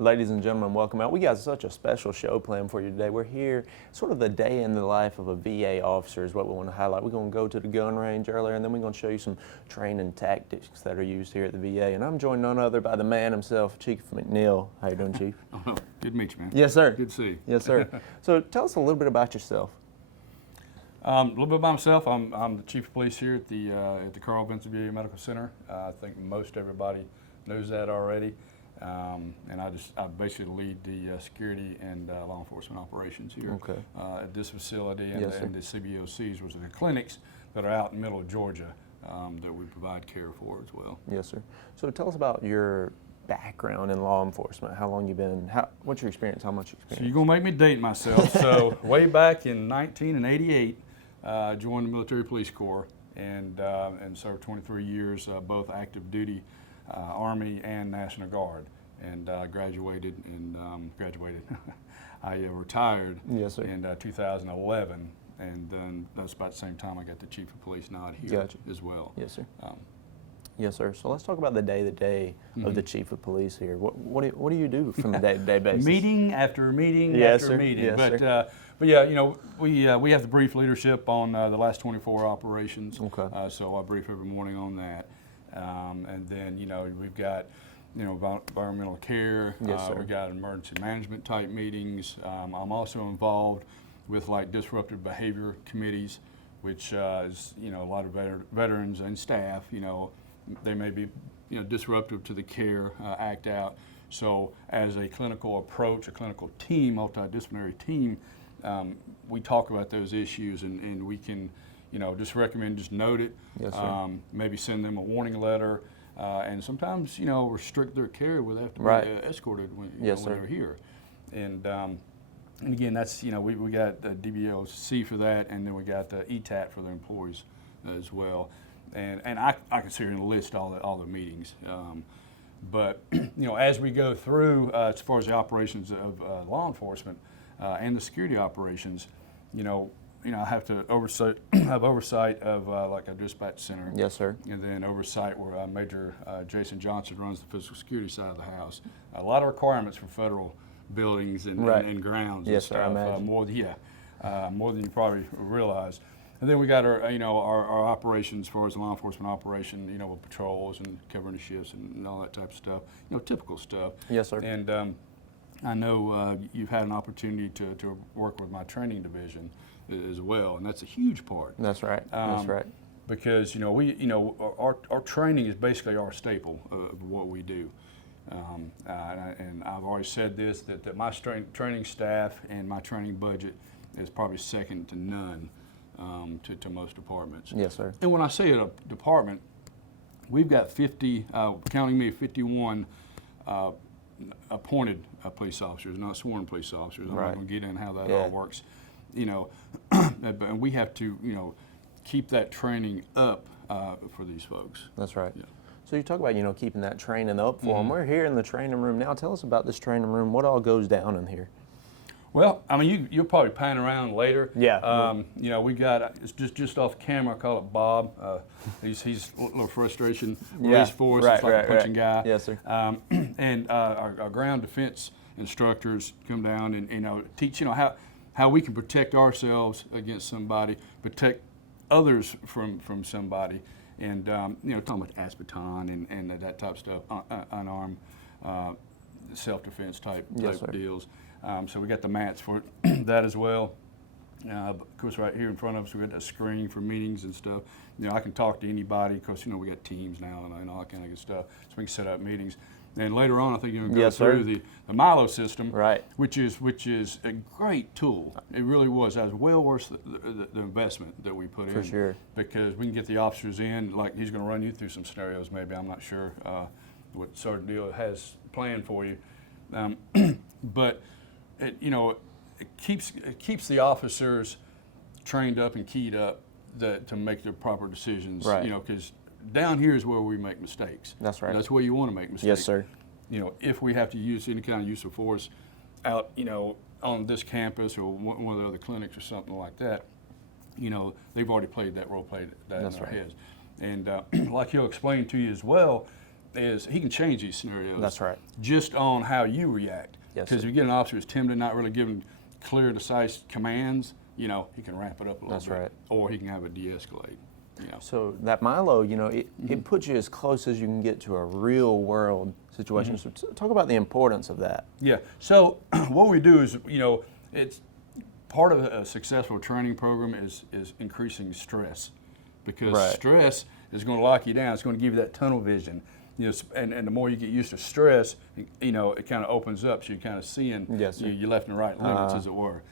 Ladies and gentlemen, welcome out. We got such a special show planned for you today. We're here, sort of the day in the life of a VA officer is what we want to highlight. We're going to go to the gun range earlier, and then we're going to show you some training tactics that are used here at the VA. And I'm joined none other by the man himself, Chief McNeil. How you doing, Chief? Oh, good to meet you, man. Yes, sir. Good to see you. Yes, sir. So tell us a little bit about yourself. A little bit about myself. I'm the Chief of Police here at the Carl Vinson VA Medical Center. I think most everybody knows that already. And I basically lead the security and law enforcement operations here at this facility and, and the CBOCs, which are the clinics that are out in the middle of Georgia that we provide care for as well. Yes, sir. So tell us about your background in law enforcement. How long you been? What's your experience? How much experience? So you're gonna make me date myself. So way back in 1988, I joined the Military Police Corps and served 23 years, both active duty. Army and National Guard, and graduated. I retired in 2011, and then that's about the same time I got the Chief of Police nod here as well. Yes, sir. Yes, sir. So let's talk about the day-to-day of the Chief of Police here. What do you do from a day-to-day basis? Meeting after meeting after meeting. Yes, but yeah, you know, we have to brief leadership on the last 24 operations. So I brief every morning on that. And then, you know, we've got, you know, environmental care. We've got emergency management type meetings. I'm also involved with like disruptive behavior committees, which is, you know, a lot of veterans and staff, you know, they may be, you know, disruptive to the care, act out. So as a clinical approach, a clinical team, multidisciplinary team, we talk about those issues and we can, you know, just recommend, just note it, maybe send them a warning letter, and sometimes, you know, restrict their care where they have to be escorted when, when they're here. And again, that's, you know, we got the DBOC for that, and then we got the ETAT for the employees as well. And I can sit here and list all the meetings. But, you know, as we go through, as far as the operations of law enforcement and the security operations, you know, I have to have oversight of like a dispatch center. Yes, sir. And then oversight where Major Jason Johnson runs the physical security side of the house. A lot of requirements for federal buildings and grounds and stuff. Sir, I imagine. More than you probably realize. And then we got our, you know, our operations as far as the law enforcement operation, you know, with patrols and covering the shifts and all that type of stuff. You know, typical stuff. Yes, sir. And I know you've had an opportunity to work with my training division as well, and that's a huge part. That's right. That's right. Because our training is basically our staple of what we do, and I've always said this that my training staff and my training budget is probably second to none to most departments. Yes, sir. And when I say a department, we've got 50, counting me, 51 appointed police officers, not sworn police officers. I'm not going to get in how that all works. You know, and we have to, you know, keep that training up for these folks. That's right. Yeah. So you talk about, you know, keeping that training up for them. We're here in the training room now. Tell us about this training room. What all goes down in here? Well, I mean, you'll probably pan around later. Yeah. You know, we got, it's just off camera, I call it Bob. He's a little frustration release for us. It's like a punching guy. Yes, sir. And our ground defense instructors come down and, you know, teach, you know, how we can protect ourselves against somebody, protect others from somebody, and you know, talking about aspeton and that type of stuff, unarmed self-defense type deals. So we got the mats for that as well. Of course, right here in front of us, we got that screen for meetings and stuff. You know, I can talk to anybody because, you know, we got teams now and all that kind of good stuff, so we can set up meetings. And later on, I think you're going to go through the Milo system, which is a great tool. It really was. That was well worth the investment that we put in. For sure. Because we can get the officers in, like he's going to run you through some scenarios maybe. I'm not sure what sort of deal it has planned for you. But, you know, it keeps the officers trained up and keyed up to make the proper decisions. You know, because down here is where we make mistakes. That's right. That's where you want to make mistakes. Yes, sir. You know, if we have to use any kind of use of force out, you know, on this campus or one of the other clinics or something like that, you know, they've already played that in their heads. And like he'll explain to you as well, is he can change these scenarios. That's right. Just on how you react. Yes, Because sir. if you get an officer who's timid, not really giving clear, concise commands, he can ramp it up a little That's bit. right. Or he can have it de-escalate. So that Milo, it puts you as close as you can get to a real world situation. So talk about the importance of that. Yeah. So what we do is, it's part of a successful training program is increasing stress, because Right. stress is going to lock you down. It's going to give you that tunnel vision. And the more you get used to stress, it kind of opens up, so you're kind of seeing Yes, sir. your left and right limits, as it were.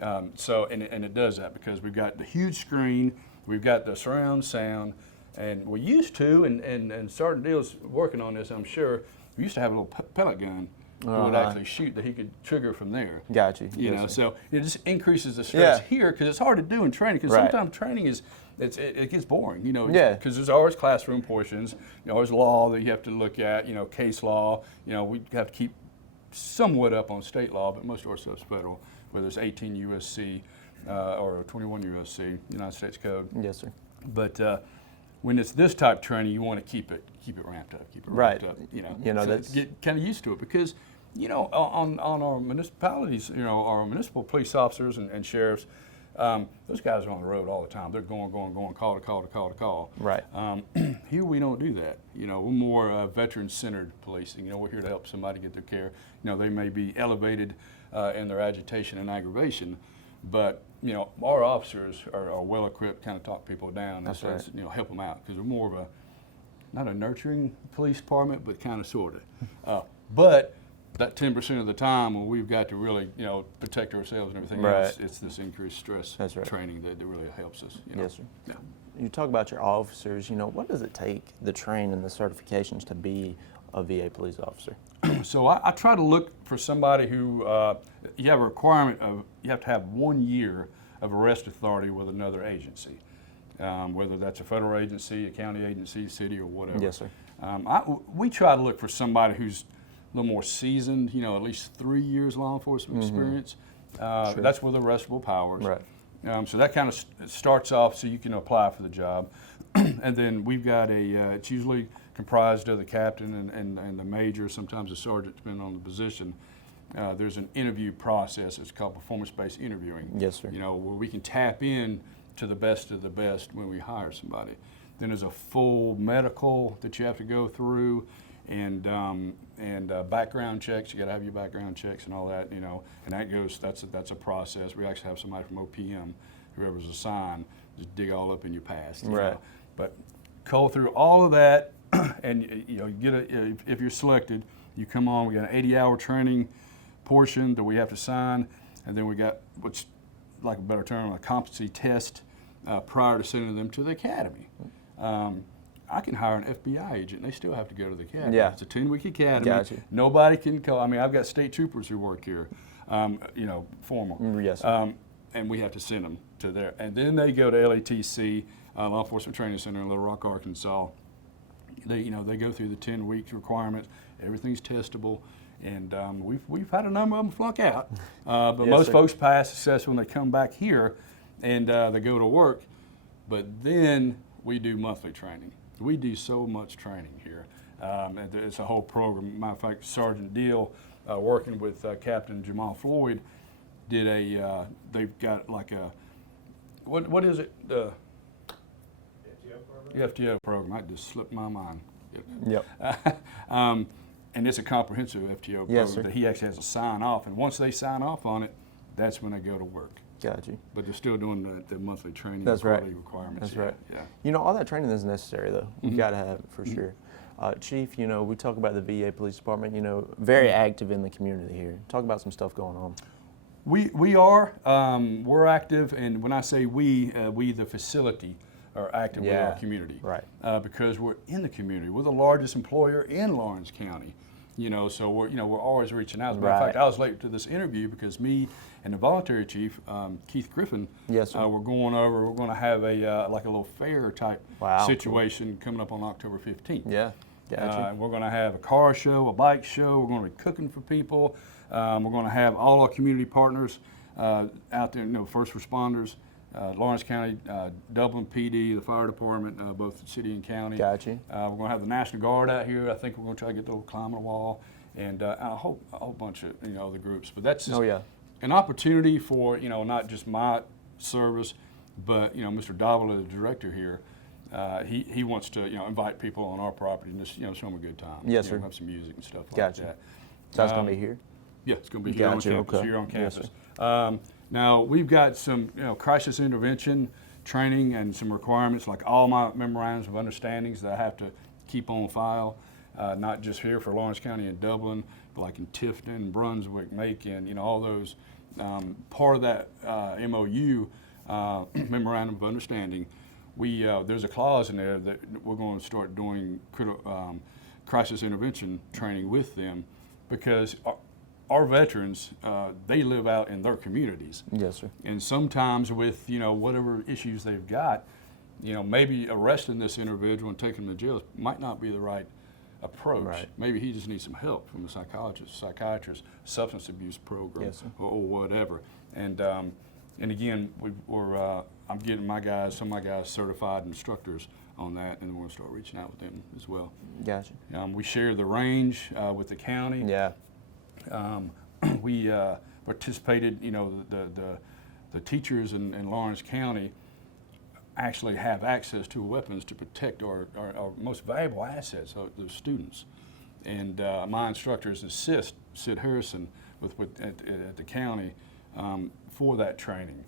And it does that because we've got the huge screen, we've got the surround sound, and we used to, and Sergeant Deal's working on this, I'm sure, we used to have a little pellet gun that would actually shoot, that he could trigger from there. Got you. You Yes, know, sir. so it just increases the stress Yeah. here, because it's hard to do in training, because Right. sometimes training it gets boring, Yeah. because there's always classroom portions, there's law that you have to look at, case law, we have to keep somewhat up on state law, but most of our stuff's federal, whether it's 18 USC or 21 USC, United States Code. Yes, sir. But when it's this type of training, you want to keep it ramped up, Right. up, know, so that's- get kind of used to it, because on our municipalities, our municipal police officers and sheriffs, those guys are on the road all the time. They're going, call to call. Right. Here we don't do that. We're more veteran-centered policing. We're here to help somebody get their care. They may be elevated in their agitation and aggravation, but our officers are well equipped to kind of talk people down. That's and right. help them out, because we're more of not a nurturing police department, but kind of sort of. But that 10% of the time when we've got to really, protect ourselves and everything Right. else, it's this increased stress That's right. training that really helps us. Yes, sir. Yeah. You talk about your officers. What does it take, the training and the certifications, to be a VA police officer? So I try to look for somebody who, you have a requirement of, you have to have 1 year of arrest authority with another agency, whether that's a federal agency, a county agency, city, or whatever. Yes, sir. We try to look for somebody who's a little more seasoned, at least 3 years law enforcement experience. Sure. That's with arrestable powers. Right. So that kind of starts off so you can apply for the job. And then we've got it's usually comprised of the captain and the major, sometimes the sergeant, depending on the position. There's an interview process. It's called performance-based interviewing. Yes, sir. Where we can tap in to the best of the best when we hire somebody. Then there's a full medical that you have to go through, and background checks. You got to have your background checks and all that, and that goes. That's a process. We actually have somebody from OPM, whoever's assigned, just dig all up in your past. Right. But go through all of that, and you get if you're selected, you come on. We got an 80-hour training portion that we have to sign, and then we got what's like a better term, a competency test prior to sending them to the academy. I can hire an FBI agent, and they still have to go to the academy. Yeah. It's a 10-week academy. Gotcha. Nobody can call. I've got state troopers who work here, formal. Yes, sir. And we have to send them to there. And then they go to LATC, Law Enforcement Training Center in Little Rock, Arkansas. They go through the 10-week requirements. Everything's testable. And we've had a number of them flunk out. But Yes, most sir. folks pass successfully when they come back here and they go to work. But then we do monthly training. We do so much training here. And it's a whole program. Matter of fact, Sergeant Deal, working with Captain Jamal Floyd, did they've got like a, what is it? The FTO program. That just slipped my mind. Yep. And it's a comprehensive FTO program Yes, sir. that he actually has to sign off. And once they sign off on it, that's when they go to work. Got you. But they're still doing the monthly training. That's and right. quality requirements. That's yeah, right. Yeah. All that training is necessary, though. You've got to have it for sure. Chief, we talk about the VA Police Department, very active in the community here. Talk about some stuff going on. We are. We're active, and when I say we the facility, are active with our community. Right. Because we're in the community. We're the largest employer in Lawrence County. So we're always reaching out. As a matter of fact, I was late to this interview because me and the voluntary chief, Keith Griffin, Yes, sir. we're going over. We're going to have a like a little fair type situation coming up on October 15th. Yeah. Gotcha. We're going to have a car show, a bike show. We're going to be cooking for people. We're going to have all our community partners out there, first responders, Lawrence County, Dublin PD, the fire department, both the city and county. Gotcha. We're going to have the National Guard out here. I think we're going to try to get the climbing wall, and a whole bunch of other groups. But that's just an opportunity for not just my service, but Mr. Davila, the director here. He wants to invite people on our property and just show them a good time. Yes, sir. Have some music and stuff like Gotcha. that. So that's going to be here? Yeah, it's going to be here on campus. Okay. Here on campus. Yes, now we've got some crisis intervention training and some requirements, like all my memorandums of understandings that I have to keep on file, not just here for Lawrence County and Dublin, but like in Tifton, Brunswick, Macon, all those. Part of that MOU, memorandum of understanding, there's a clause in there that we're going to start doing crisis intervention training with them, because our veterans, they live out in their communities. Yes, sir. And sometimes with whatever issues they've got, maybe arresting this individual and taking him to jail might not be the right approach. Right. Maybe he just needs some help from a psychiatrist, substance abuse program, yes, or whatever. And again, I'm getting some of my guys certified instructors on that, and we're going to start reaching out with them as well. Gotcha. We share the range with the county. Yeah. We participated. The teachers in Lawrence County actually have access to weapons to protect our most valuable assets, the students. And my instructors assist Sid Harrison at the county for that training.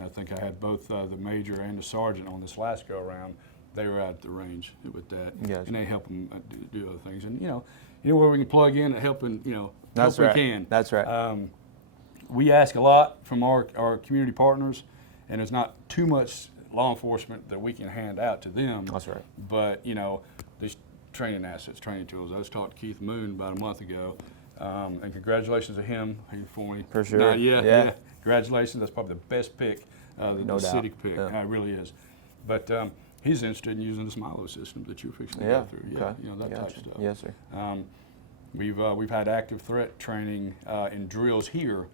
I think I had both the major and the sergeant on this last go around. They were out at the range with that, Gotcha. and they help them do other things. And where we can plug in and helping, That's help right. we can. That's right. We ask a lot from our community partners, and there's not too much law enforcement that we can hand out to them. That's right. But these training assets, training tools. I was talking to Keith Moon about a month ago, and congratulations to him. He for me. For sure. Yeah. Congratulations. That's probably the best pick No the doubt. city pick. Yeah. It really is. But he's interested in using the Smilo system that you're fixing to Yeah. go through. Yeah, Okay. that type Gotcha. of stuff. Yes, sir. We've had active threat training in drills here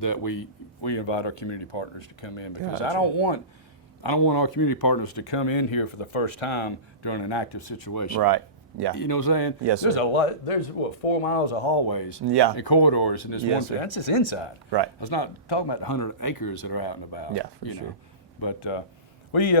that we invite our community partners to come in, because Gotcha. I don't want our community partners to come in here for the first time during an active situation. Right. Yeah. You know what I'm saying? Yes, There's sir. a lot. There's 4 miles of hallways. Yeah. And corridors in this Yes, one. sir. That's just inside. Right. I was not talking about 100 acres that are out and about. Yeah, for sure. But we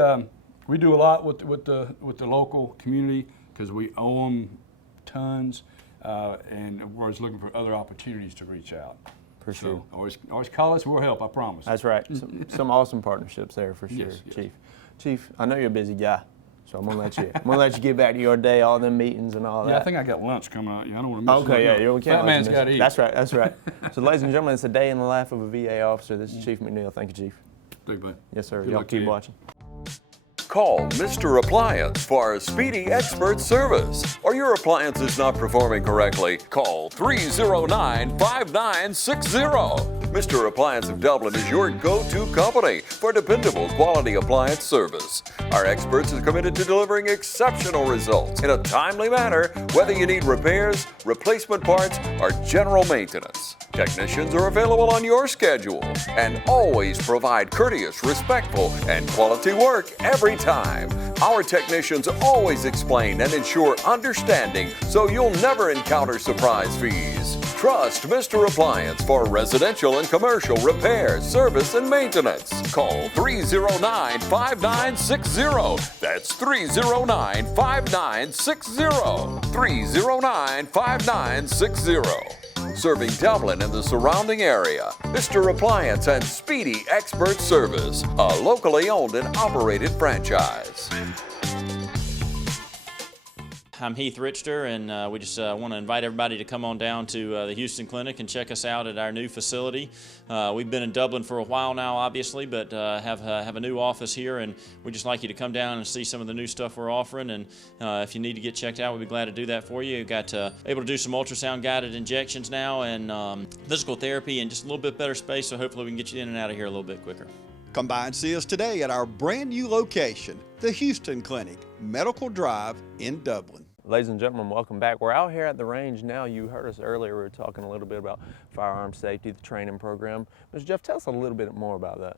do a lot with the local community, because we owe them tons, and we're always looking for other opportunities to reach out. For sure. So always call us. We'll help. I promise. That's right. Some awesome partnerships there for sure, Yes, yes. Chief. Chief, I know you're a busy guy, so I'm gonna let you get back to your day, all them meetings and all that. Yeah, I think I got lunch coming out. Yeah, I don't want to miss. Okay, yeah, you can't. Fat man's got to eat. That's right. That's right. So, ladies and gentlemen, it's a day in the life of a VA officer. This is Chief McNeil. Thank you, Chief. Thank you, bud. Yes, sir. Good Y'all luck to keep you. watching. Call Mr. Appliance for a speedy expert service. Are your appliances not performing correctly? Call 309-5960. Mr. Appliance of Dublin is your go-to company for dependable quality appliance service. Our experts are committed to delivering exceptional results in a timely manner, whether you need repairs, replacement parts, or general maintenance. Technicians are available on your schedule and always provide courteous, respectful, and quality work every time. Our technicians always explain and ensure understanding, so you'll never encounter surprise fees. Trust Mr. Appliance for residential and commercial repair, service, and maintenance. Call 309-5960. That's 309-5960. 309-5960. Serving Dublin and the surrounding area. Mr. Appliance and Speedy Expert Service, a locally owned and operated franchise. I'm Heath Richter, and we just want to invite everybody to come on down to the Houston Clinic and check us out at our new facility. We've been in Dublin for a while now, obviously, but have a new office here, and we'd just like you to come down and see some of the new stuff we're offering. And if you need to get checked out, we'd be glad to do that for you. We've got able to do some ultrasound-guided injections now, and physical therapy, and just a little bit better space, so hopefully we can get you in and out of here a little bit quicker. Come by and see us today at our brand new location, the Houston Clinic, Medical Drive in Dublin. Ladies and gentlemen, welcome back. We're out here at the range now. You heard us earlier. We were talking a little bit about firearm safety, the training program. Mr. Jeff, tell us a little bit more about that.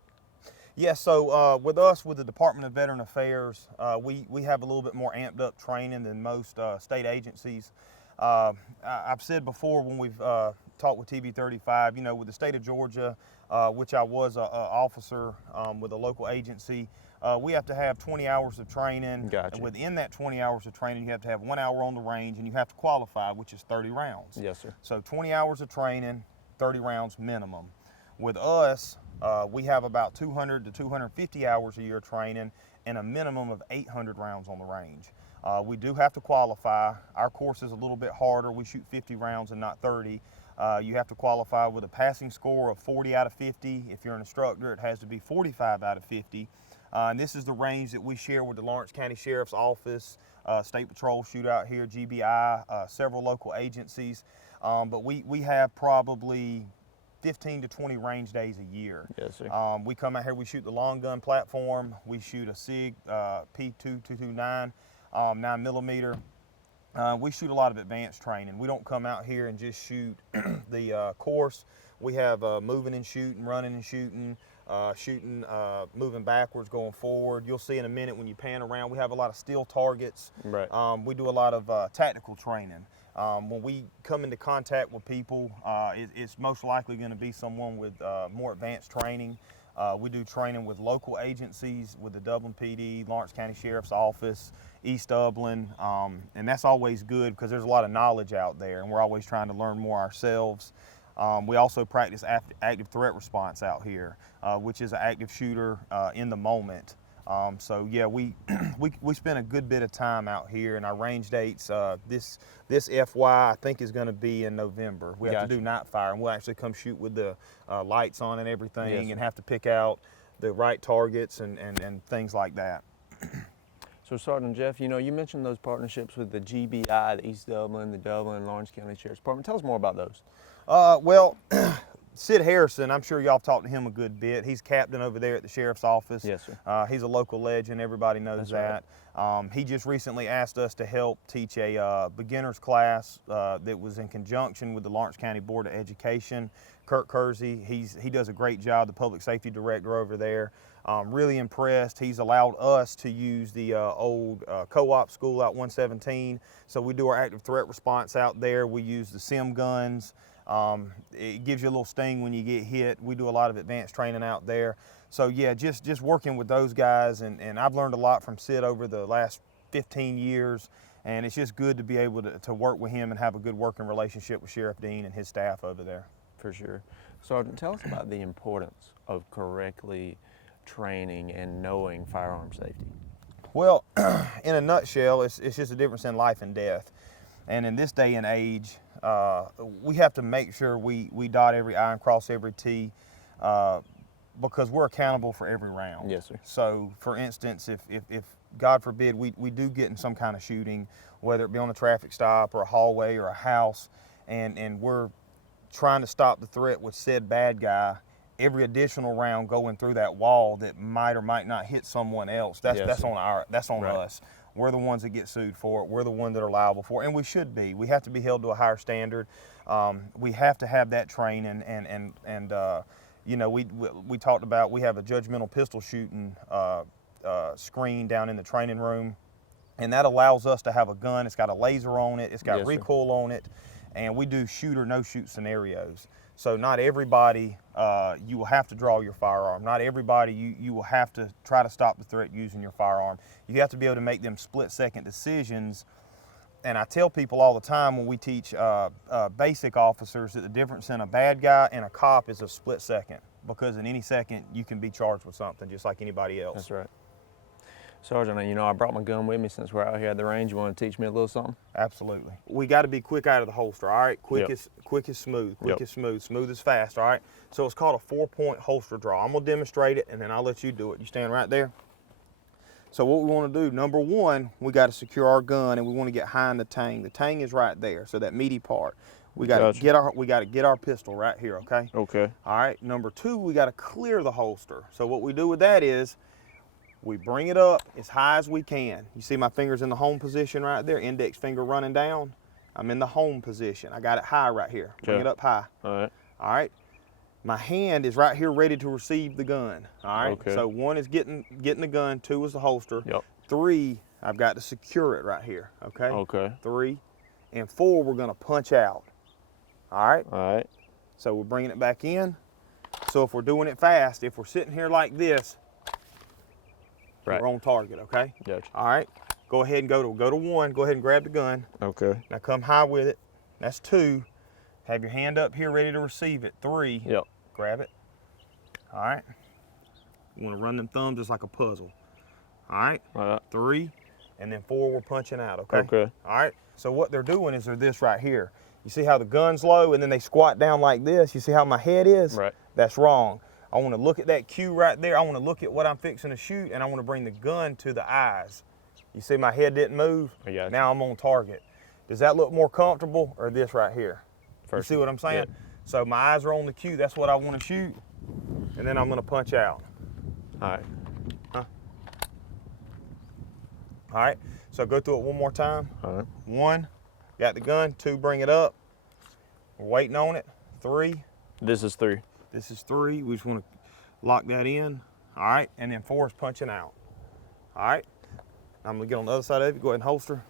Yeah, so with us, with the Department of Veteran Affairs, we have a little bit more amped up training than most state agencies. I've said before when we've talked with TV35, you know, with the state of Georgia, which I was an officer with a local agency, we have to have 20 hours of training. Gotcha. And within that 20 hours of training, you have to have 1 hour on the range, and you have to qualify, which is 30 rounds. Yes, sir. So 20 hours of training, 30 rounds minimum. With us, we have about 200 to 250 hours a year training and a minimum of 800 rounds on the range. We do have to qualify. Our course is a little bit harder. We shoot 50 rounds and not 30. You have to qualify with a passing score of 40 out of 50. If you're an instructor, it has to be 45 out of 50. And this is the range that we share with the Lawrence County Sheriff's Office, State Patrol shootout here, GBI, several local agencies. But we have probably 15 to 20 range days a year. Yes, sir. We come out here, we shoot the long gun platform, we shoot a SIG P2229 9mm. We shoot a lot of advanced training. We don't come out here and just shoot the course. We have moving and shooting, running and shooting, moving backwards, going forward. You'll see in a minute when you pan around, we have a lot of steel targets. Right. We do a lot of tactical training. When we come into contact with people, it's most likely going to be someone with more advanced training. We do training with local agencies, with the Dublin PD, Lawrence County Sheriff's Office, East Dublin, and that's always good because there's a lot of knowledge out there, and we're always trying to learn more ourselves. We also practice active threat response out here, which is an active shooter in the moment. So yeah, we spend a good bit of time out here, and our range dates this FY I think is going to be in November. We have to do night fire, and we'll actually come shoot with the lights on and everything, and have to pick out the right targets and things like that. So Sergeant Jeff, you know, you mentioned those partnerships with the GBI, the East Dublin, the Dublin, Lawrence County Sheriff's Department. Tell us more about those. Well, Sid Harrison, I'm sure y'all have talked to him a good bit. He's captain over there at the Sheriff's Office. Yes, sir. He's a local legend. Everybody knows that. Right. He just recently asked us to help teach a beginner's class that was in conjunction with the Lawrence County Board of Education. Kirk Kersey, he does a great job, the public safety director over there. Really impressed. He's allowed us to use the old co-op school out 117. So we do our active threat response out there. We use the sim guns. It gives you a little sting when you get hit. We do a lot of advanced training out there. So yeah, just working with those guys, and I've learned a lot from Sid over the last 15 years, and it's just good to be able to work with him and have a good working relationship with Sheriff Dean and his staff over there. For sure. Sergeant, tell us about the importance of correctly training and knowing firearm safety. Well, in a nutshell, it's just a difference in life and death. And in this day and age, we have to make sure we dot every I and cross every T because we're accountable for every round. Yes, sir. So, for instance, if God forbid we do get in some kind of shooting, whether it be on a traffic stop or a hallway or a house, and we're trying to stop the threat with said bad guy, every additional round going through that wall that might or might not hit someone else, that's on us. We're the ones that get sued for it. We're the ones that are liable for it, and we should be. We have to be held to a higher standard. We have to have that training, and you know, we talked about, we have a judgmental pistol shooting screen down in the training room, and that allows us to have a gun. It's got a laser on it. It's got recoil on it, and we do shoot or no shoot scenarios. So not everybody, you will have to draw your firearm. Not everybody, you will have to try to stop the threat using your firearm. You have to be able to make them split-second decisions. And I tell people all the time when we teach basic officers that the difference in a bad guy and a cop is a split second, because in any second you can be charged with something just like anybody else. That's right. Sergeant, you know, I brought my gun with me since we're out here at the range. You want to teach me a little something? Absolutely. We got to be quick out of the holster, all right? Quick is smooth, smooth is fast, all right? So it's called a 4-point holster draw. I'm going to demonstrate it, and then I'll let you do it. You stand right there. So what we want to do, number one, we got to secure our gun, and we want to get high in the tang. The tang is right there, so that meaty part. We got to get our pistol right here, okay? Okay. All right. Number two, we got to clear the holster. So what we do with that is we bring it up as high as we can. You see my fingers in the home position right there, index finger running down. I'm in the home position. I got it high right here. Bring it up high. All right. All right. My hand is right here ready to receive the gun. All right. Okay. So 1 is getting the gun, 2 is the holster. Yep. 3, I've got to secure it right here. Okay. Okay. 3, and 4, we're gonna punch out. All right. All right. So we're bringing it back in. So if we're doing it fast, if we're sitting here like this, Right. we're on target. Okay. Gotcha. All right. Go ahead and go to 1. Go ahead and grab the gun. Okay. Now come high with it. That's 2. Have your hand up here ready to receive it. 3. Yep. Grab it. All right. You want to run them thumbs just like a puzzle. All right. All right. 3, and then 4, we're punching out, okay? Okay. All right. So what they're doing is they're this right here. You see how the gun's low and then they squat down like this? You see how my head is? Right. That's wrong. I want to look at that cue right there. I want to look at what I'm fixing to shoot, and I want to bring the gun to the eyes. You see my head didn't move? I got you. Now I'm on target. Does that look more comfortable or this right here? First, you see what I'm saying? yeah. So my eyes are on the cue. That's what I want to shoot. And then I'm going to punch out. All right. All right. So go through it one more time. All right. 1, got the gun. 2, bring it up. We're waiting on it. 3, This is 3. this is 3. We just want to lock that in. All right. And then 4 is punching out. All right. I'm going to get on the other side of it. Go ahead and holster.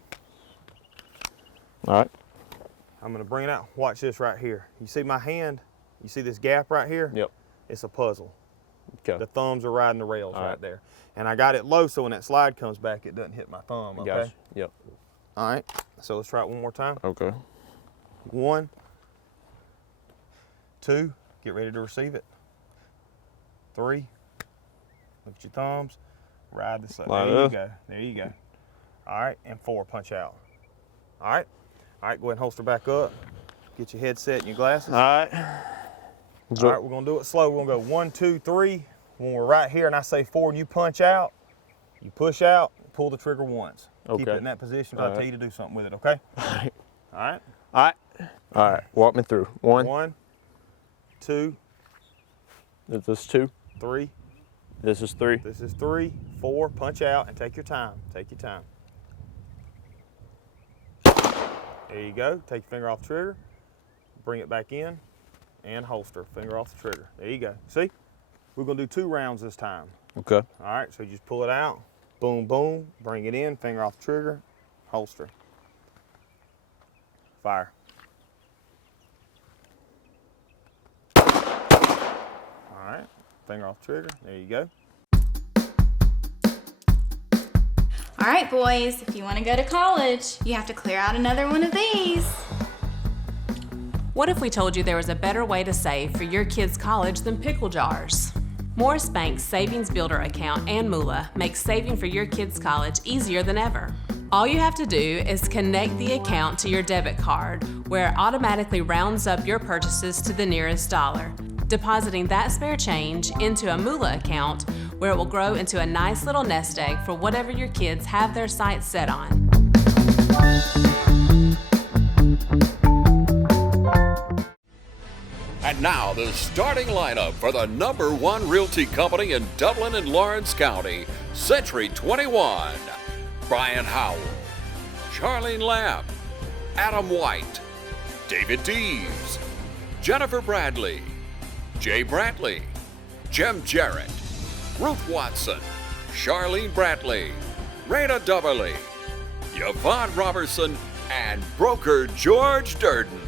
All right. I'm going to bring it out. Watch this right here. You see my hand? You see this gap right here? Yep. It's a puzzle. Okay. The thumbs are riding the rails All right right. there. And I got it low so when that slide comes back, it doesn't hit my thumb, okay? Gotcha. Yep. All right. So let's try it one more time. Okay. 1, 2, get ready to receive it. 3, look at your thumbs, ride the side. Line There you up. go. There you go. All right. And 4, punch out. All right. All right. Go ahead and holster back up. Get your headset and your glasses. All right. All right, we're gonna do it slow. We're gonna go 1, 2, 3. When we're right here and I say 4 and you punch out, you push out, pull the trigger once. Keep Okay. it in that position until I tell you to do something with it, okay? All right. All right? All right. All right. Walk me through. 1. 1, 2, This is 2. 3. This is 3. This is 3, 4, punch out and take your time. Take your time. There you go. Take your finger off the trigger, bring it back in, and holster. Finger off the trigger. There you go. See? We're gonna do 2 rounds this time. Okay. All right, so you just pull it out, boom, boom, bring it in, finger off the trigger, holster. Fire. All right, finger off the trigger, there you go. All right, boys, if you want to go to college, you have to clear out another one of these. What if we told you there was a better way to save for your kids' college than pickle jars? Morris Bank's Savings Builder account and Moolah makes saving for your kids' college easier than ever. All you have to do is connect the account to your debit card, where it automatically rounds up your purchases to the nearest dollar, depositing that spare change into a Moolah account where it will grow into a nice little nest egg for whatever your kids have their sights set on. And now the starting lineup for the #1 realty company in Dublin and Lawrence County, Century 21. Brian Howell, Charlene Lamb, Adam White, David Deves, Jennifer Bradley, Jay Brantley, Jim Jarrett, Ruth Watson, Charlene Brantley, Raina Dubberly, Yvonne Robertson, and broker George Durden.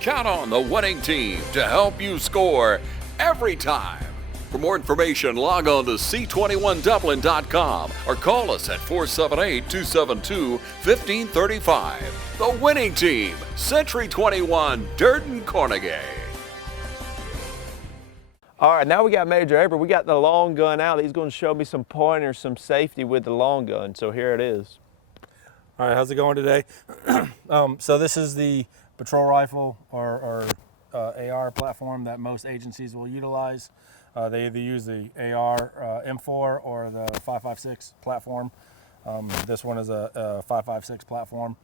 Count on the winning team to help you score every time. For more information, log on to c21dublin.com or call us at 478-272-1535. The winning team, Century 21, Durden Cornegay. All right, now we got Major Avery. We got the long gun out. He's going to show me some pointers, some safety with the long gun. So here it is. All right, how's it going today? So this is the patrol rifle or AR platform that most agencies will utilize. They either use the AR M4 or the 5.56 platform. This one is a 5.56 platform.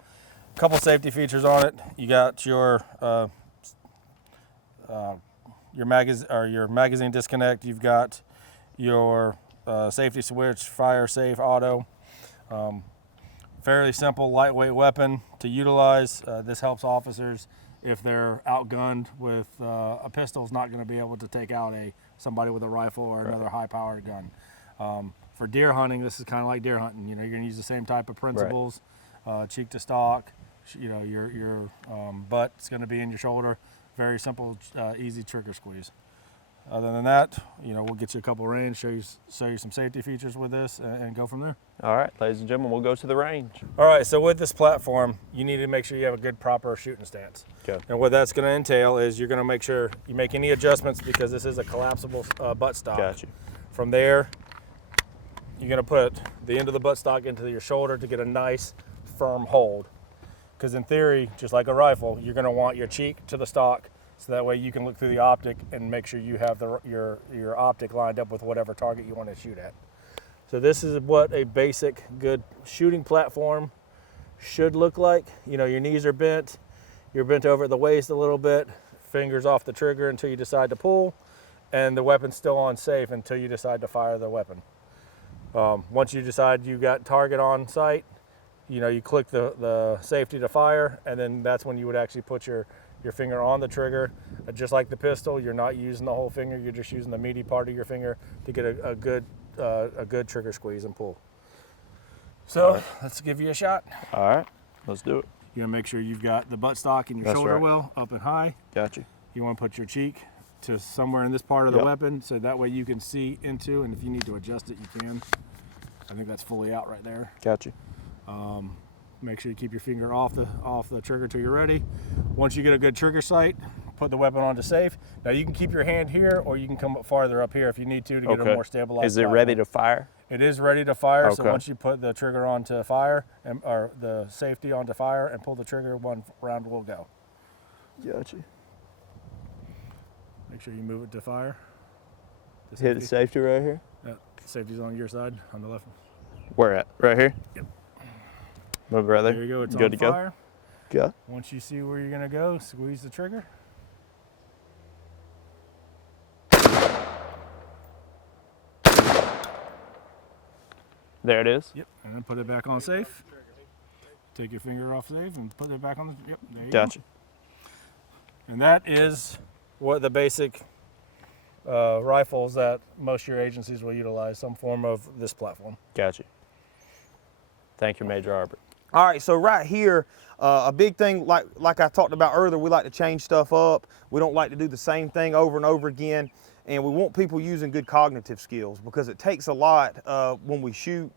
A couple safety features on it. You got your magazine disconnect. You've got your safety switch, fire safe auto. Fairly simple, lightweight weapon to utilize. This helps officers if they're outgunned with a pistol, is not going to be able to take out somebody with a rifle or another high-powered gun. For deer hunting, this is kind of like deer hunting. You know, you're going to use the same type of principles, cheek to stalk. You know, your butt's going to be in your shoulder. Very simple, easy trigger squeeze. Other than that, you know, we'll get you a couple range, show you some safety features with this, and go from there. All right, ladies and gentlemen, we'll go to the range. All right, so with this platform, you need to make sure you have a good, proper shooting stance. Okay. And what that's going to entail is you're going to make sure you make any adjustments, because this is a collapsible butt stock. Got you. From there, you're going to put the end of the butt stock into your shoulder to get a nice, firm hold. Because in theory, just like a rifle, you're going to want your cheek to the stock, so that way you can look through the optic and make sure you have your optic lined up with whatever target you want to shoot at. So this is what a basic good shooting platform should look like. You know, your knees are bent, you're bent over at the waist a little bit, fingers off the trigger until you decide to pull, and the weapon's still on safe until you decide to fire the weapon. Once you decide you got target on sight, you know, you click the safety to fire, and then that's when you would actually put your finger on the trigger. Just like the pistol, you're not using the whole finger, you're just using the meaty part of your finger to get a good trigger squeeze and pull. So let's give you a shot. All right, let's do it. You want to make sure you've got the butt stock and your That's shoulder right. well up and high. Got you. You want to put your cheek to somewhere in this part of the weapon, so that way you can see into, and if you need to adjust it, you can. I think that's fully out right there. Got you. Make sure you keep your finger off the trigger till you're ready. Once you get a good trigger sight, put the weapon onto safe. Now you can keep your hand here, or you can come farther up here if you need to get a more stabilized. Is it ready to fire? It is ready to fire. Okay. So once you put the trigger onto fire, or the safety onto fire, and pull the trigger, one round will go. Got you. Make sure you move it to fire. Hit the safety right here. Safety's on your side, on the left. Where at? Right here? Yep. Move it right there. There you go. It's good on to fire. Go. Once you see where you're gonna go, squeeze the trigger. There it is. Yep. And then put it back on safe. Take your finger off safe and put it back on the. Yep. There you Gotcha. go. And that is what the basic rifles that most of your agencies will utilize, some form of this platform. Got you. Thank you, Major Arbor. All right, so right here, a big thing, like I talked about earlier, we like to change stuff up. We don't like to do the same thing over and over again. And we want people using good cognitive skills, because it takes a lot when we shoot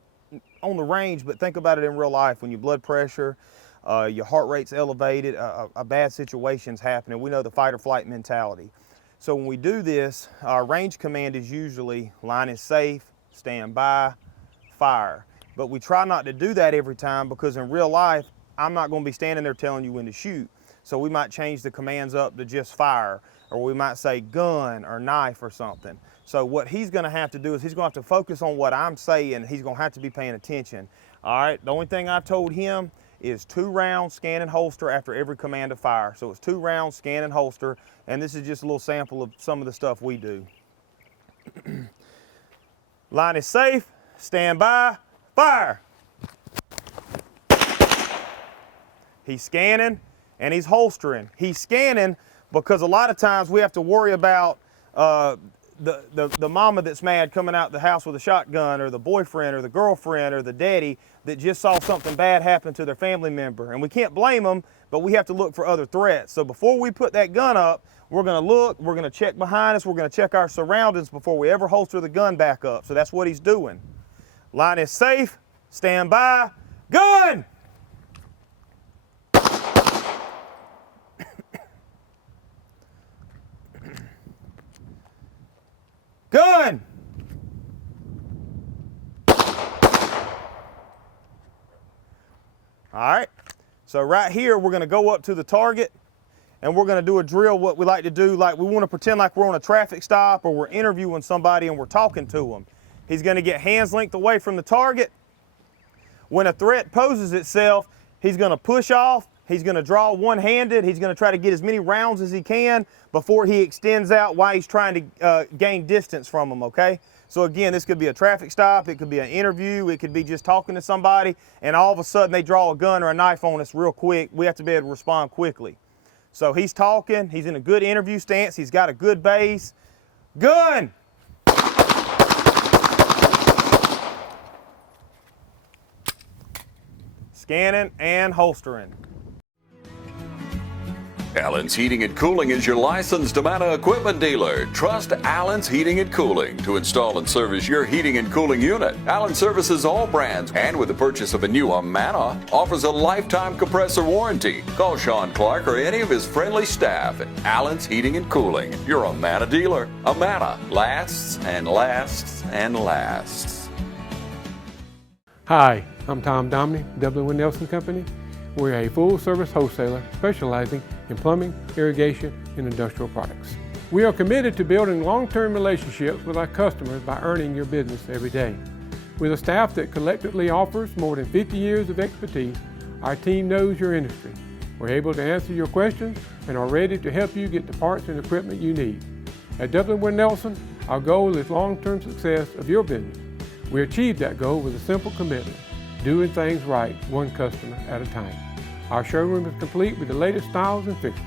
on the range, but think about it in real life. When your blood pressure, your heart rate's elevated, a bad situation's happening. We know the fight or flight mentality. So when we do this, our range command is usually line is safe, stand by, fire. But we try not to do that every time, because in real life, I'm not going to be standing there telling you when to shoot. So we might change the commands up to just fire, or we might say gun or knife or something. So what he's going to have to do is he's going to have to focus on what I'm saying. He's going to have to be paying attention. All right, the only thing I've told him is 2 rounds, scan and holster after every command to fire. So it's 2 rounds, scan and holster, and this is just a little sample of some of the stuff we do. Line is safe, stand by, fire. He's scanning and he's holstering. He's scanning because a lot of times we have to worry about the mama that's mad coming out the house with a shotgun, or the boyfriend or the girlfriend or the daddy that just saw something bad happen to their family member. And we can't blame them, but we have to look for other threats. So before we put that gun up, we're gonna look, we're gonna check behind us, we're gonna check our surroundings before we ever holster the gun back up. So that's what he's doing. Line is safe, stand by, gun! Gun! All right, so right here, we're gonna go up to the target and we're gonna do a drill, what we like to do, like we wanna pretend like we're on a traffic stop or we're interviewing somebody and we're talking to them. He's gonna get hands linked away from the target. When a threat poses itself, he's gonna push off, he's gonna draw one-handed, he's gonna try to get as many rounds as he can before he extends out while he's trying to gain distance from them, okay? So again, this could be a traffic stop, it could be an interview, it could be just talking to somebody, and all of a sudden they draw a gun or a knife on us real quick. We have to be able to respond quickly. So he's talking, he's in a good interview stance, he's got a good base. Gun! Scanning and holstering. Allen's Heating and Cooling is your licensed Amana equipment dealer. Trust Allen's Heating and Cooling to install and service your heating and cooling unit. Allen services all brands, and with the purchase of a new Amana, offers a lifetime compressor warranty. Call Sean Clark or any of his friendly staff at Allen's Heating and Cooling, your Amana dealer. Amana lasts and lasts and lasts. Hi, I'm Tom Domney, W. Nelson Company. We're a full-service wholesaler specializing in plumbing, irrigation, and industrial products. We are committed to building long-term relationships with our customers by earning your business every day. With a staff that collectively offers more than 50 years of expertise, our team knows your industry. We're able to answer your questions and are ready to help you get the parts and equipment you need. At W. Nelson, our goal is long-term success of your business. We achieve that goal with a simple commitment: doing things right, one customer at a time. Our showroom is complete with the latest styles and fixtures.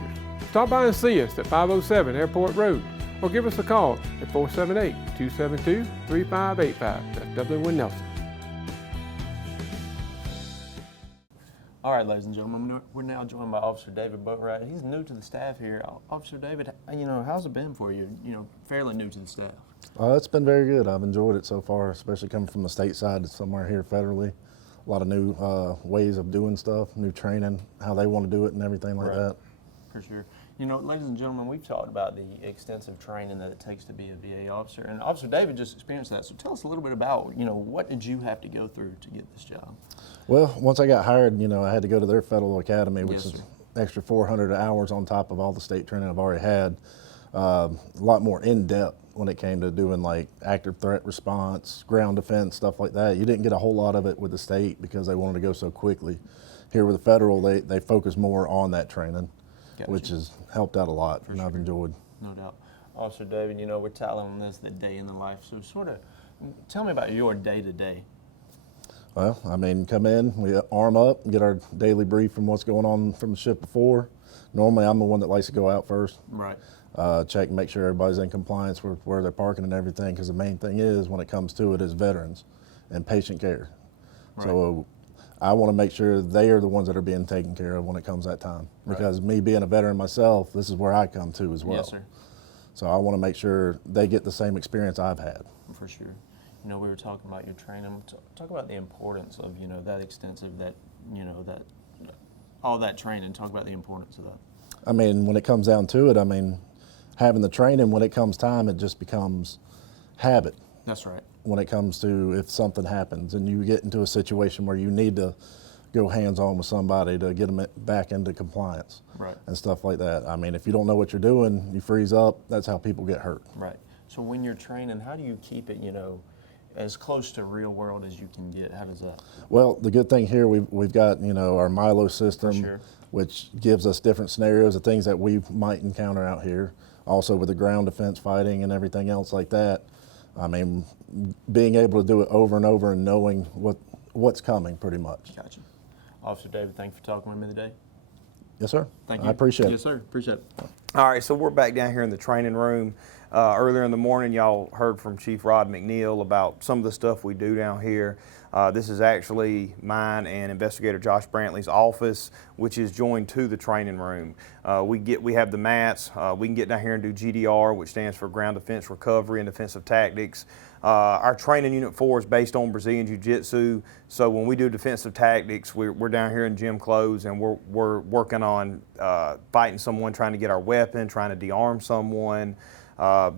Stop by and see us at 507 Airport Road, or give us a call at 478-272-3585. That's W. Nelson. All right, ladies and gentlemen, we're now joined by Officer David Boatwright. He's new to the staff here. Officer David, how's it been for you? Fairly new to the staff. It's been very good. I've enjoyed it so far, especially coming from the state side to somewhere here federally. A lot of new ways of doing stuff, new training, how they want to do it and everything like that. For sure. Ladies and gentlemen, we've talked about the extensive training that it takes to be a VA officer, and Officer David just experienced that. So tell us a little bit about, what did you have to go through to get this job? Well, once I got hired, I had to go to their federal academy, which is extra 400 hours on top of all the state training I've already had. A lot more in-depth when it came to doing like active threat response, ground defense, stuff like that. You didn't get a whole lot of it with the state because they wanted to go so quickly. Here with the federal, they focus more on that training, which has helped out a lot, and I've enjoyed. No doubt. Officer David, we're titling this the day in the life, so sort of tell me about your day-to-day. Well, come in, we arm up, get our daily brief from what's going on from the shift before. Normally, I'm the one that likes to go out first. Right. Check and make sure everybody's in compliance with where they're parking and everything, because the main thing is, when it comes to it, is veterans and patient care. Right. So I want to make sure they are the ones that are being taken care of when it comes that time. Because me being a veteran myself, this is where I come to as well. Yes, sir. So I want to make sure they get the same experience I've had. For sure. We were talking about your training. Talk about the importance of, that extensive, all that training. Talk about the importance of that. When it comes down to it, having the training, when it comes time, it just becomes habit. That's right. When it comes to if something happens and you get into a situation where you need to go hands-on with somebody to get them back into compliance, right, and stuff like that. If you don't know what you're doing, you freeze up, that's how people get hurt. Right. So when you're training, how do you keep it, as close to real world as you can get? How does that? Well, the good thing here, we've got, our Milo system, which gives us different scenarios of things that we might encounter out here. Also with the ground defense fighting and everything else like that. Being able to do it over and over and knowing what's coming pretty much. Gotcha. Officer David, thank you for talking with me today. Yes, sir. Thank you. I appreciate it. Yes, sir. Appreciate it. All right, so we're back down here in the training room. Earlier in the morning, y'all heard from Chief Rod McNeil about some of the stuff we do down here. This is actually mine and Investigator Josh Brantley's office, which is joined to the training room. We have the mats. We can get down here and do GDR, which stands for Ground Defense Recovery and Defensive Tactics. Our training unit 4 is based on Brazilian Jiu-Jitsu, so when we do defensive tactics, we're down here in gym clothes and we're working on fighting someone, trying to get our weapon, trying to dearm someone,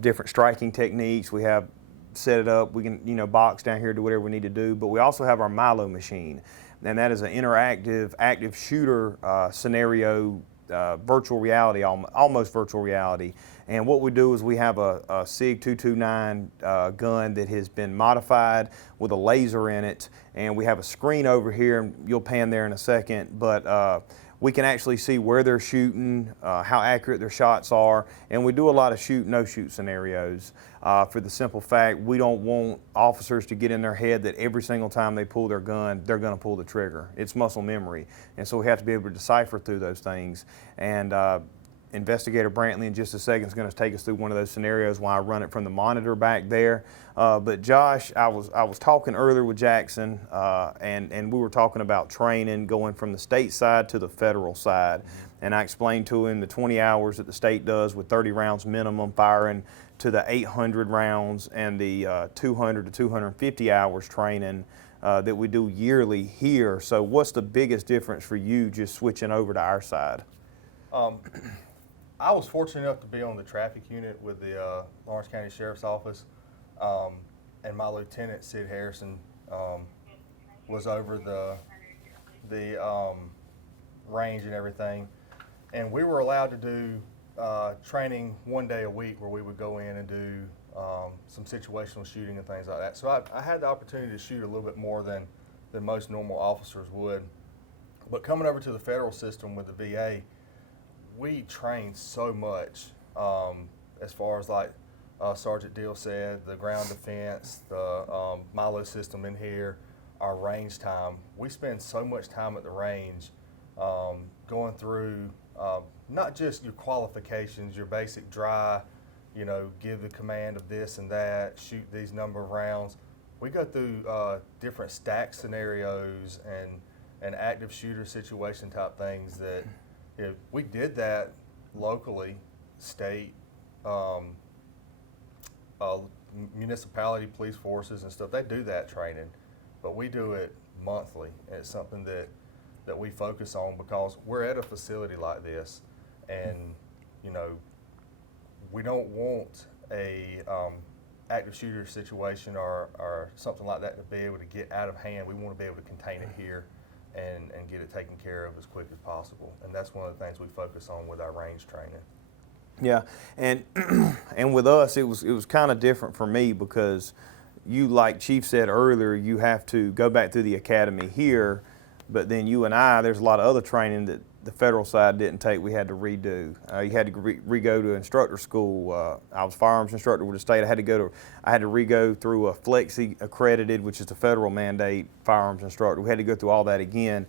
different striking techniques. We have set it up. We can, box down here, do whatever we need to do. But we also have our Milo machine, and that is an interactive, active shooter scenario, virtual reality, almost virtual reality. And what we do is we have a SIG 229 gun that has been modified with a laser in it, and we have a screen over here, and you'll pan there in a second, but we can actually see where they're shooting, how accurate their shots are, and we do a lot of shoot, no shoot scenarios for the simple fact we don't want officers to get in their head that every single time they pull their gun, they're gonna pull the trigger. It's muscle memory, and so we have to be able to decipher through those things. And Investigator Brantley in just a second is going to take us through one of those scenarios while I run it from the monitor back there. But Josh, I was talking earlier with Jackson, and we were talking about training going from the state side to the federal side. And I explained to him the 20 hours that the state does with 30 rounds minimum firing to the 800 rounds and the 200 to 250 hours training that we do yearly here. So what's the biggest difference for you just switching over to our side? I was fortunate enough to be on the traffic unit with the Lawrence County Sheriff's Office, and my lieutenant, Sid Harrison, was over the range and everything. And we were allowed to do training 1 day a week where we would go in and do some situational shooting and things like that. So I had the opportunity to shoot a little bit more than most normal officers would. But coming over to the federal system with the VA, we train so much as far as like Sergeant Deal said, the ground defense, the Milo system in here, our range time. We spend so much time at the range going through not just your qualifications, your basic dry, give the command of this and that, shoot these number of rounds. We go through different stack scenarios and active shooter situation type things that we did that locally, state, municipality, police forces and stuff. They do that training, but we do it monthly. And it's something that we focus on because we're at a facility like this, and we don't want a active shooter situation or something like that to be able to get out of hand. We want to be able to contain it here and get it taken care of as quick as possible. And that's one of the things we focus on with our range training. Yeah, and and with us, it was kind of different for me because you, like Chief said earlier, you have to go back through the academy here, but then you and I, there's a lot of other training that the federal side didn't take. We had to redo. You had to re-go to instructor school. I was firearms instructor with the state. I had to re-go through a Flexi accredited, which is the federal mandate firearms instructor. We had to go through all that again.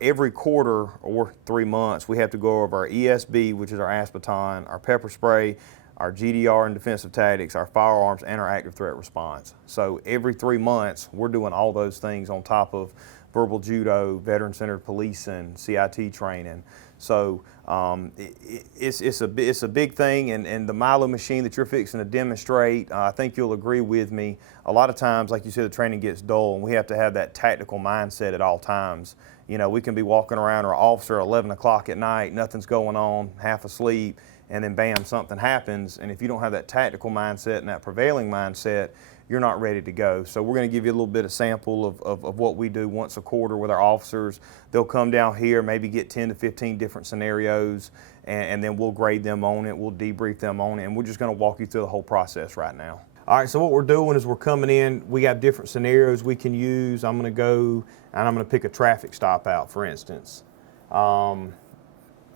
Every quarter or 3 months, we have to go over our ESB, which is our ASPATON, our pepper spray, our GDR and defensive tactics, our firearms, and our active threat response. So every 3 months, we're doing all those things on top of verbal judo, veteran-centered policing, CIT training. So it's a big thing, and the Milo machine that you're fixing to demonstrate, I think you'll agree with me. A lot of times, like you said, the training gets dull, and we have to have that tactical mindset at all times. We can be walking around our officer at 11 o'clock at night, nothing's going on, half asleep, and then bam, something happens. And if you don't have that tactical mindset and that prevailing mindset, you're not ready to go. So we're going to give you a little bit of sample of what we do once a quarter with our officers. They'll come down here, maybe get 10 to 15 different scenarios, and then we'll grade them on it, we'll debrief them on it, and we're just going to walk you through the whole process right now. All right, so what we're doing is we're coming in, we have different scenarios we can use. I'm going to go and I'm going to pick a traffic stop out, for instance.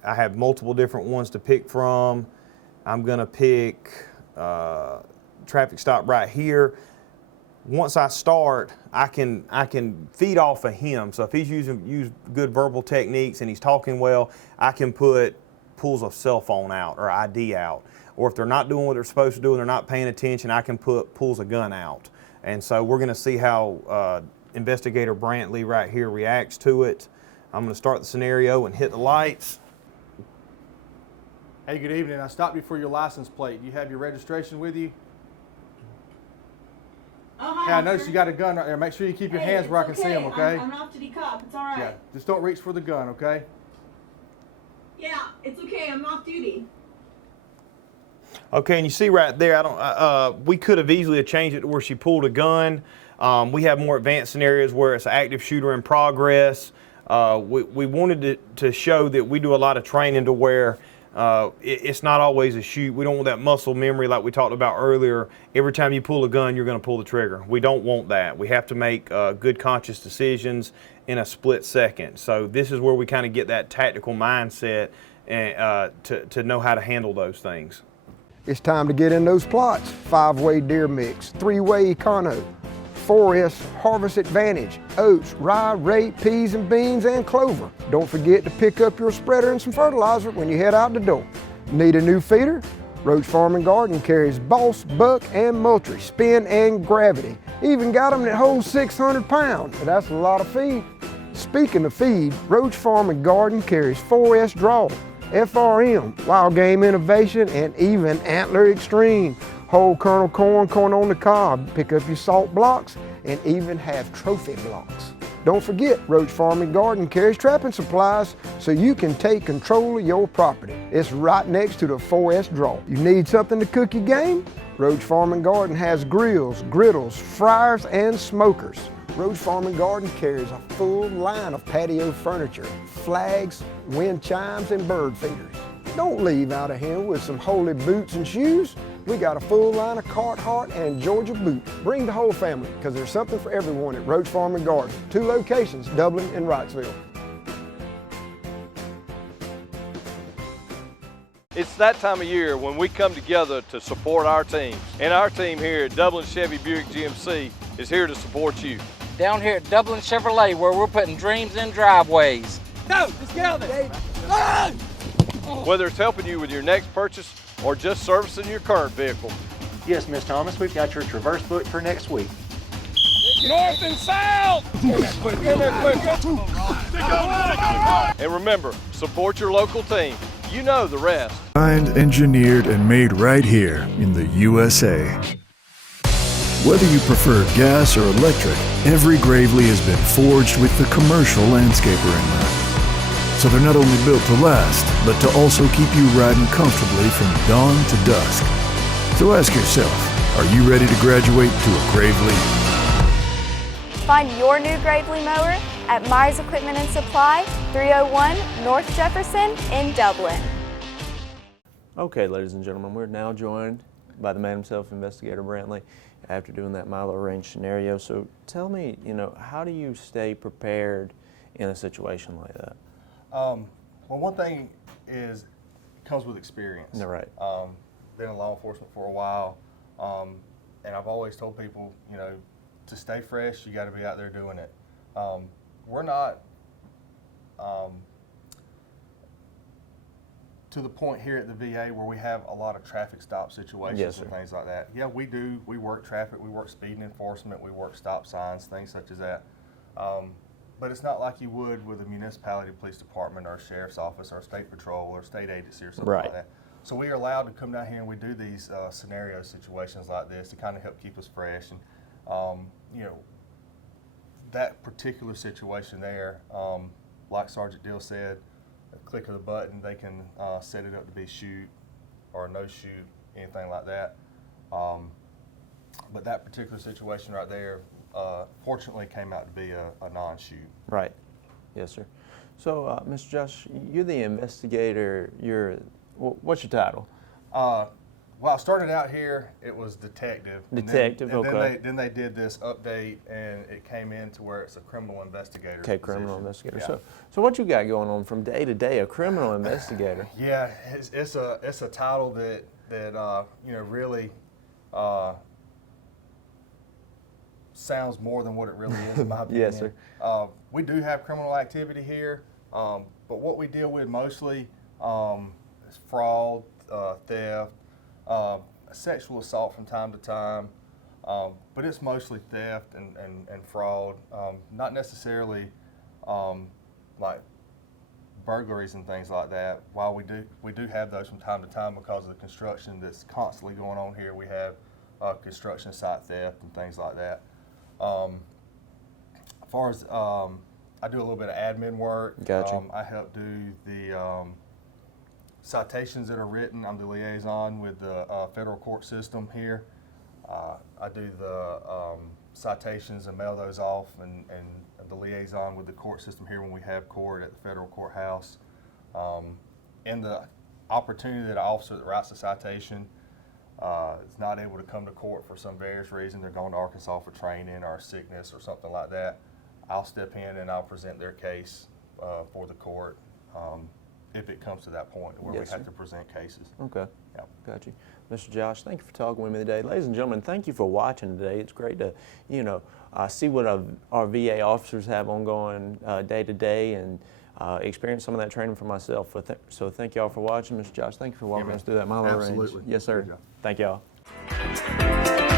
I have multiple different ones to pick from. I'm going to pick traffic stop right here. Once I start, I can feed off of him. So if he's using good verbal techniques and he's talking well, I can pulls a cell phone out or ID out. Or if they're not doing what they're supposed to do and they're not paying attention, I can pulls a gun out. And so we're going to see how Investigator Brantley right here reacts to it. I'm going to start the scenario and hit the lights. Hey, good evening. I stopped you for your license plate. Do you have your registration with you? Hey, I noticed you got a gun right there. Make sure you keep your hands where I can see them, okay? I'm an off-duty cop. It's all right. Yeah, just don't reach for the gun, okay? Yeah, it's okay. I'm off duty. Okay, and you see right there, we could have easily changed it to where she pulled a gun. We have more advanced scenarios where it's an active shooter in progress. We wanted to show that we do a lot of training to where it's not always a shoot. We don't want that muscle memory like we talked about earlier. Every time you pull a gun, you're going to pull the trigger. We don't want that. We have to make good conscious decisions in a split second. So this is where we kind of get that tactical mindset and, to know how to handle those things. It's time to get in those plots. 5-way deer mix, 3-way econo, 4S Harvest Advantage, oats, rye, rape, peas and beans, and clover. Don't forget to pick up your spreader and some fertilizer when you head out the door. Need a new feeder? Roach Farm and Garden carries Boss, Buck, and Moultrie, Spin, and Gravity. Even got them that hold 600 pounds. That's a lot of feed. Speaking of feed, Roach Farm and Garden carries 4S Draw, FRM, Wild Game Innovation, and even Antler Extreme. Whole kernel corn, corn on the cob. Pick up your salt blocks and even have trophy blocks. Don't forget, Roach Farm and Garden carries trapping supplies so you can take control of your property. It's right next to the 4S Draw. You need something to cook your game? Roach Farm and Garden has grills, griddles, fryers, and smokers. Roach Farm and Garden carries a full line of patio furniture, flags, wind chimes, and bird feeders. Don't leave out of here with some holy boots and shoes. We got a full line of Carhartt and Georgia boots. Bring the whole family, because there's something for everyone at Roach Farm and Garden. 2 locations, Dublin and Wrightsville. It's that time of year when we come together to support our teams. And our team here at Dublin Chevy Buick GMC is here to support you. Down here at Dublin Chevrolet, where we're putting dreams in driveways. Go! Let's get on there! Whether it's helping you with your next purchase or just servicing your current vehicle. Yes, Miss Thomas, we've got your Traverse booked for next week. North and south! And remember, support your local team. You know the rest. Designed, engineered, and made right here in the USA. Whether you prefer gas or electric, every Gravely has been forged with the commercial landscaper in mind. So they're not only built to last, but to also keep you riding comfortably from dawn to dusk. So ask yourself, are you ready to graduate to a Gravely? Find your new Gravely mower at Myers Equipment and Supply, 301 North Jefferson in Dublin. Okay, ladies and gentlemen, we're now joined by the man himself, Investigator Brantley, after doing that Milo range scenario. So tell me, how do you stay prepared in a situation like that? Well, one thing is, it comes with experience. No, right. Been in law enforcement for a while, and I've always told people, to stay fresh, you got to be out there doing it. We're not to the point here at the VA where we have a lot of traffic stop situations and things like that. Yeah, we do. We work traffic, we work speeding enforcement, we work stop signs, things such as that. But it's not like you would with a municipality police department or a sheriff's office or a state patrol or state agency or something like that. So we are allowed to come down here and we do these scenario situations like this to kind of help keep us fresh. And that particular situation there, like Sergeant Dill said, a click of the button, they can set it up to be shoot or no shoot, anything like that. But that particular situation right there, fortunately came out to be a non-shoot. Right. Yes, sir. So, Mr. Josh, you're the investigator. What's your title? Well, I started out here, it was detective. Detective, okay. Then they did this update, and it came in to where it's a criminal investigator. Okay, criminal investigator. Yeah. So what you got going on from day to day? A criminal investigator. Yeah, it's a title that really sounds more than what it really is, in my opinion. Yes, sir. We do have criminal activity here, but what we deal with mostly is fraud, theft, sexual assault from time to time, but it's mostly theft and fraud, not necessarily like burglaries and things like that. While we do have those from time to time because of the construction that's constantly going on here. We have construction site theft and things like that. As far as I do a little bit of admin work. Gotcha. I help do the citations that are written. I'm the liaison with the federal court system here. I do the citations and mail those off, and the liaison with the court system here when we have court at the federal courthouse. And the opportunity that an officer that writes a citation is not able to come to court for some various reason, they're going to Arkansas for training or sickness or something like that, I'll step in and I'll present their case for the court. if it comes to that point where Yes, we have sir. to present cases. Okay. Yep. Got you. Mr. Josh, thank you for talking with me today. Ladies and gentlemen, thank you for watching today. It's great to, see what our VA officers have ongoing day to day and experience some of that training for myself. So thank you all for watching. Mr. Josh, thank you for walking us through that mile range. Absolutely. Yes, sir. Good job. Thank y'all.